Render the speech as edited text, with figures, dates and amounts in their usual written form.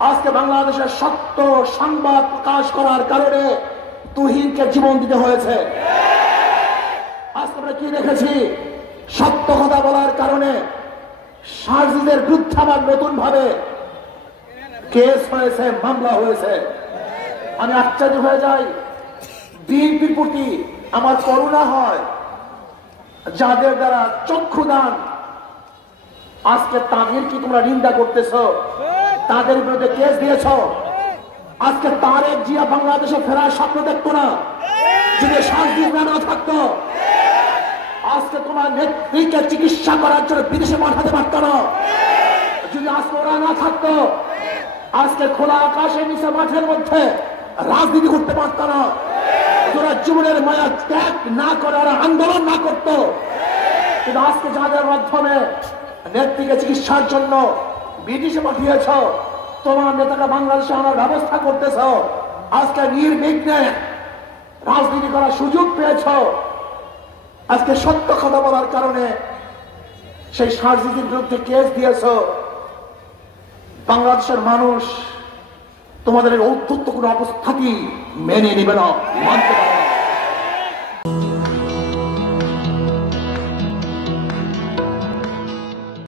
আজকে বাংলাদেশের সত্য সংবাদ প্রকাশ করার কারণে তুহিনকে জীবন দিতে হয়েছে। আজকে আমরা কি দেখেছি, সত্য কথা বলার কারণে সার্জিদের বিরুদ্ধে আবার নতুন ভাবে কেস হয়েছে, মামলা হয়েছে। আমি আশ্চর্য হয়ে যাই, বিএনপির প্রতি আমার করুণা হয়, যাদের দ্বারা চক্ষুদান, আজকে তাদের কি তোমরা নিন্দা করতেছ, তাদের বিরুদ্ধে কেস দিয়েছ। আজকে তারেক জিয়া বাংলাদেশে ফেরার স্বপ্ন দেখতো না যদি শান্তির না থাকতো। আজকে তোমার নেত্রীকে চিকিৎসা করার জন্য বিদেশে পাঠাতে পারত না যদি আজকে ওরা না থাকতো। আজকে খোলা আকাশের নিচে মাঠের মধ্যে রাজনীতি করতে পারত না। তোরা জীবনের মায়া ত্যাগ না করে ওরা আন্দোলন না করতো। কিন্তু আজকে যাদের মাধ্যমে নেত্রীকে চিকিৎসার জন্য বিদেশে পাঠিয়েছ, তোমার নেতাকে বাংলাদেশে আনার ব্যবস্থা করতেছ, আজকে নির্বিঘ্নে রাজনীতি করার সুযোগ পেয়েছ। আজকে সত্য কথা বলার কারণে সেই সার্জিদের বিরুদ্ধে কেস দিয়েছ। বাংলাদেশের মানুষ তোমাদের ঔদ্ধত্য কোনো অবস্থাতেই মেনে নেবে না, মানতে পারে।